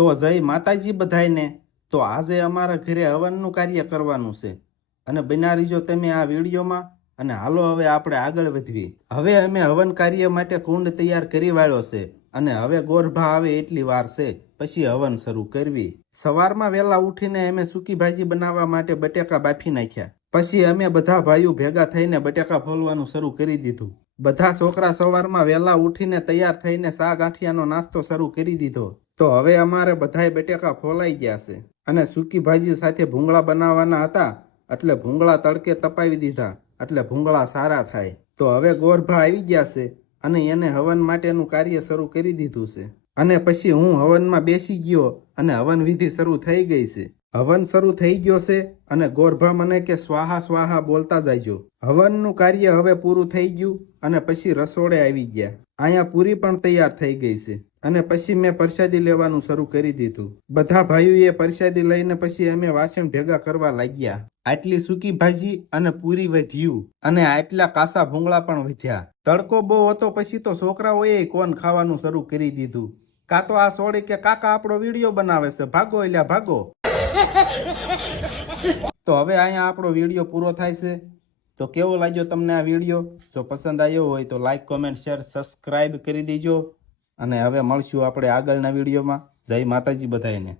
તો જય માતાજી બધાયને. તો આજે અમારા ઘરે હવનનું કાર્ય કરવાનું છે. અને બના રહીજો તમે આ વિડીયોમાં, અને હાલો હવે આપણે આગળ વધીએ. હવે અમે હવન કાર્ય માટે કુંડ તૈયાર કરી વાળ્યો છે, અને હવે ગોરભા આવે એટલી વાર છે, પછી હવન શરૂ કરવી. સવારમાં વહેલા ઉઠીને અમે સૂકી ભાજી બનાવવા માટે બટેકા બાફી નાખ્યા. પછી અમે બધા ભાઈઓ ભેગા થઈને બટેકા ફોલવાનું શરૂ કરી દીધું. બધા છોકરા સવારમાં વહેલા ઉઠીને તૈયાર થઈને સા ગાંઠિયાનો નાસ્તો શરૂ કરી દીધો. તો હવે અમારે બધાય બટેકા ફોલાઈ ગયા છે. અને સૂકી ભાજી સાથે ભૂંગળા બનાવવાના હતા, એટલે ભૂંગળા તડકે તપાવી દીધા, એટલે ભૂંગળા સારા થાય. તો હવે ગોરભા આવી ગયા છે અને એને હવન માટેનું કાર્ય શરૂ કરી દીધું છે. અને પછી હું હવનમાં બેસી ગયો અને હવન વિધિ શરૂ થઈ ગઈ છે. હવન શરૂ થઈ ગયો છે અને ગોરભા મને કે સ્વાહા સ્વાહા બોલતા જાયજો. હવનનું કાર્ય હવે પૂરું થઈ ગયું અને પછી રસોડે આવી ગયા. અહીંયા પૂરી પણ તૈયાર થઈ ગઈ છે. અને પછી મેં પ્રસાદી લેવાનું શરૂ કરી દીધું. બધા ભાઈઓએ પ્રસાદી લઈને પછી અમે વાસણ ભેગા કરવા લાગ્યા. આટલી સૂકી ભાજી અને પૂરી વધ્યું અને આટલા કાસા ભૂંગળા પણ વધ્યા. તડકો બહુ હતો પછી તો છોકરાઓએ કોન ખાવાનું શરૂ કરી દીધું. કાં તો આ સોળી કે કાકા આપણો વીડિયો બનાવે છે? ભાગો એટલે ભાગો. તો હવે અહીંયા આપણો વીડિયો પૂરો થાય છે. તો કેવો લાગ્યો તમને આ વીડિયો? જો પસંદ આવ્યો હોય તો લાઈક કોમેન્ટ શેર સબસ્ક્રાઇબ કરી દેજો. અને હવે મળશું આપણે આગળના વિડીયોમાં. જય માતાજી બધાને